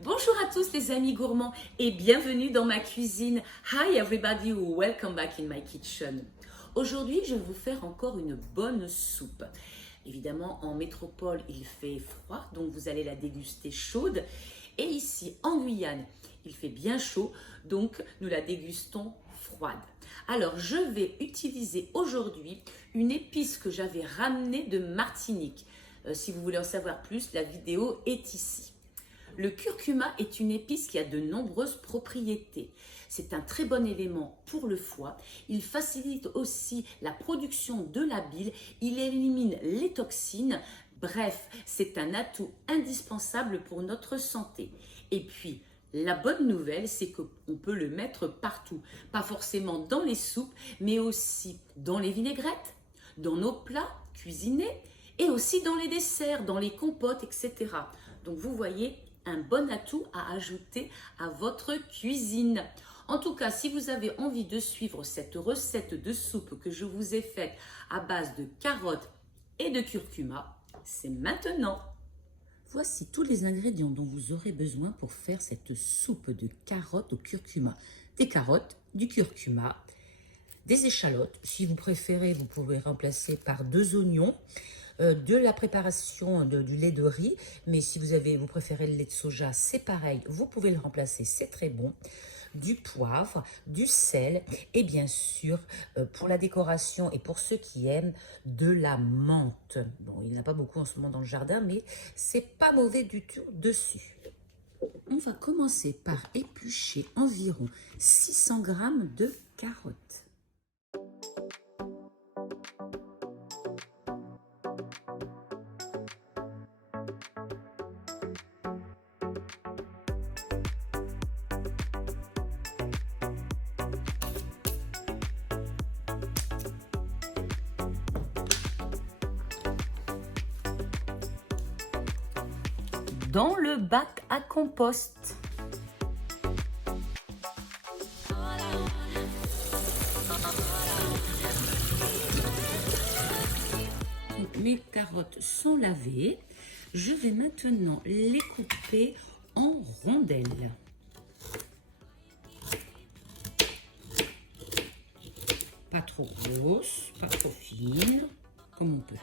Bonjour à tous les amis gourmands et bienvenue dans ma cuisine. Hi everybody, welcome back in my kitchen. Aujourd'hui, je vais vous faire encore une bonne soupe. Évidemment, en métropole, il fait froid, donc vous allez la déguster chaude. Et ici, en Guyane, il fait bien chaud, donc nous la dégustons froide. Alors, je vais utiliser aujourd'hui une épice que j'avais ramenée de Martinique. Si vous voulez en savoir plus, la vidéo est ici. Le curcuma est une épice qui a de nombreuses propriétés. C'est un très bon élément pour le foie. Il facilite aussi la production de la bile. Il élimine les toxines. Bref, c'est un atout indispensable pour notre santé. Et puis, la bonne nouvelle, c'est qu'on peut le mettre partout. Pas forcément dans les soupes, mais aussi dans les vinaigrettes, dans nos plats cuisinés et aussi dans les desserts, dans les compotes, etc. Donc, vous voyez, un bon atout à ajouter à votre cuisine. En tout cas, si vous avez envie de suivre cette recette de soupe que je vous ai faite à base de carottes et de curcuma, c'est maintenant. Voici tous les ingrédients dont vous aurez besoin pour faire cette soupe de carottes au curcuma. Des carottes, du curcuma, des échalotes. Si vous préférez, vous pouvez remplacer par 2 oignons. De la préparation du lait de riz, mais si vous préférez le lait de soja, c'est pareil, vous pouvez le remplacer, c'est très bon. Du poivre, du sel et bien sûr, pour la décoration et pour ceux qui aiment, de la menthe. Bon, il n'y en a pas beaucoup en ce moment dans le jardin, mais c'est pas mauvais du tout dessus. On va commencer par éplucher environ 600 g de carottes. Dans le bac à compost. Donc, mes carottes sont lavées. Je vais maintenant les couper en rondelles. Pas trop grosses, pas trop fines, comme on peut.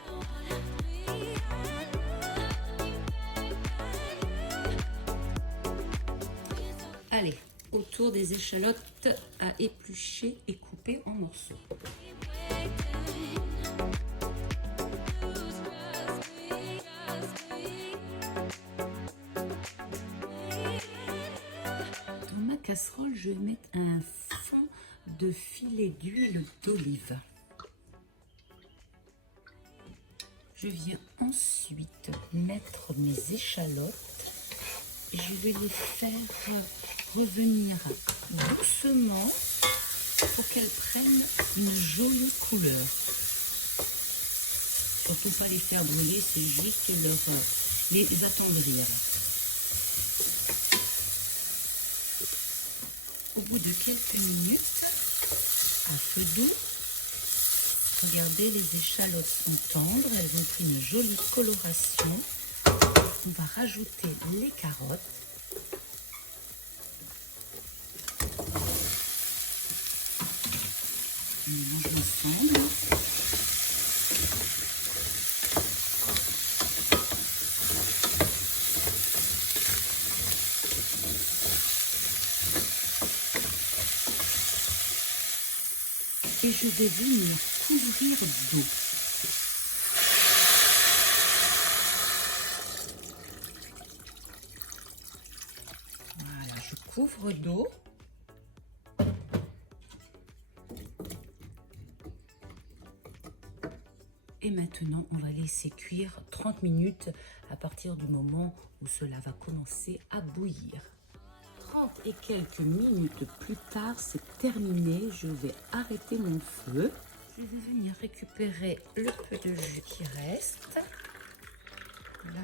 Allez, autour des échalotes à éplucher et couper en morceaux. Dans ma casserole, je vais mettre un fond de filet d'huile d'olive. Je viens ensuite mettre mes échalotes. Je vais les faire revenir doucement pour qu'elles prennent une jolie couleur. Surtout pas les faire brûler, c'est juste les attendrir. Au bout de quelques minutes, à feu doux, regardez, les échalotes sont tendres, elles ont pris une jolie coloration. On va rajouter les carottes. On mélange ensemble. Et je vais venir couvrir d'eau. Voilà, je couvre d'eau. Et maintenant, on va laisser cuire 30 minutes à partir du moment où cela va commencer à bouillir. 30 et quelques minutes plus tard, c'est terminé. Je vais arrêter mon feu. Je vais venir récupérer le peu de jus qui reste. Là.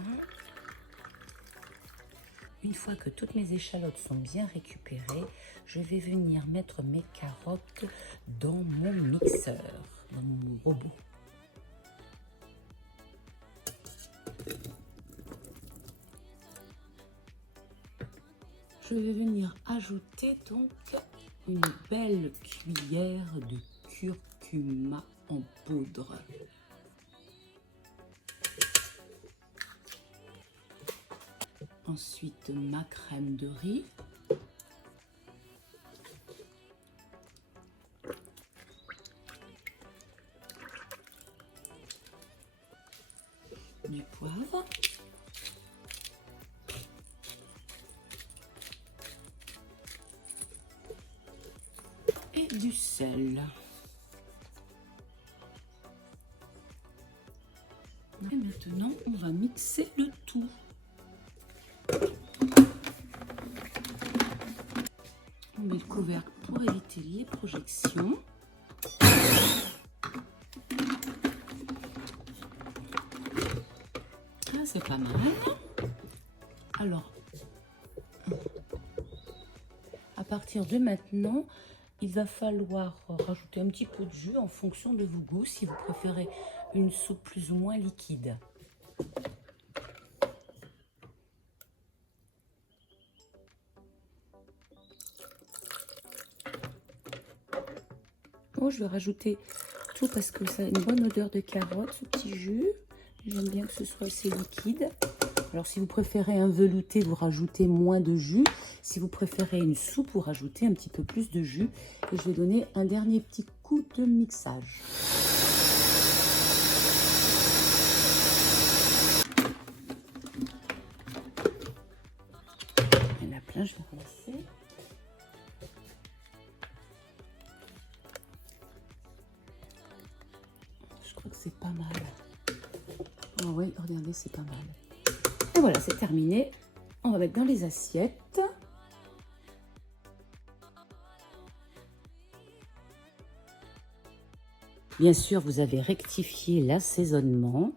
Une fois que toutes mes échalotes sont bien récupérées, je vais venir mettre mes carottes dans mon mixeur, dans mon robot. je vais venir ajouter donc une belle cuillère de curcuma en poudre. Ensuite, ma crème de riz. Du poivre. Et du sel. Et maintenant, on va mixer le tout. On met le couvercle pour éviter les projections. Ah, c'est pas mal. Alors, à partir de maintenant, il va falloir rajouter un petit peu de jus en fonction de vos goûts, si vous préférez une soupe plus ou moins liquide. Bon, je vais rajouter tout parce que ça a une bonne odeur de carotte, ce petit jus. J'aime bien que ce soit assez liquide. Alors, si vous préférez un velouté, vous rajoutez moins de jus. Si vous préférez une soupe, vous rajoutez un petit peu plus de jus. Et je vais donner un dernier petit coup de mixage. Il y en a plein, je vais ramasser. Je crois que c'est pas mal. Oh oui, regardez, c'est pas mal. Et voilà, c'est terminé. On va mettre dans les assiettes. Bien sûr, vous avez rectifié l'assaisonnement.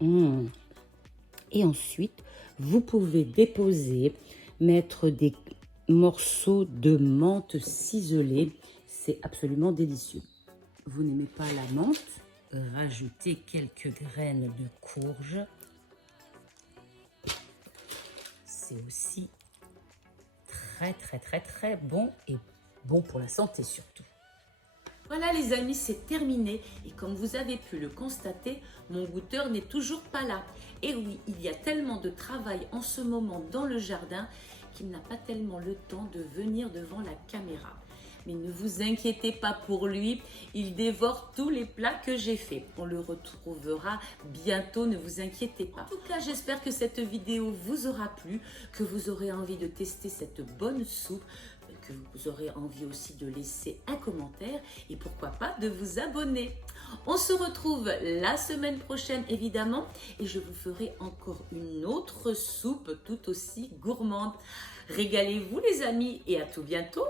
Et ensuite, vous pouvez déposer, mettre des morceaux de menthe ciselée. C'est absolument délicieux. Vous n'aimez pas la menthe? Rajoutez quelques graines de courge. C'est aussi très bon et bon pour la santé surtout. Voilà les amis, c'est terminé et comme vous avez pu le constater, mon goûteur n'est toujours pas là. Et oui, il y a tellement de travail en ce moment dans le jardin qu'il n'a pas tellement le temps de venir devant la caméra. Mais ne vous inquiétez pas pour lui, il dévore tous les plats que j'ai faits. On le retrouvera bientôt, ne vous inquiétez pas. En tout cas, j'espère que cette vidéo vous aura plu, que vous aurez envie de tester cette bonne soupe, que vous aurez envie aussi de laisser un commentaire et pourquoi pas de vous abonner. On se retrouve la semaine prochaine évidemment et je vous ferai encore une autre soupe tout aussi gourmande. Régalez-vous les amis et à tout bientôt.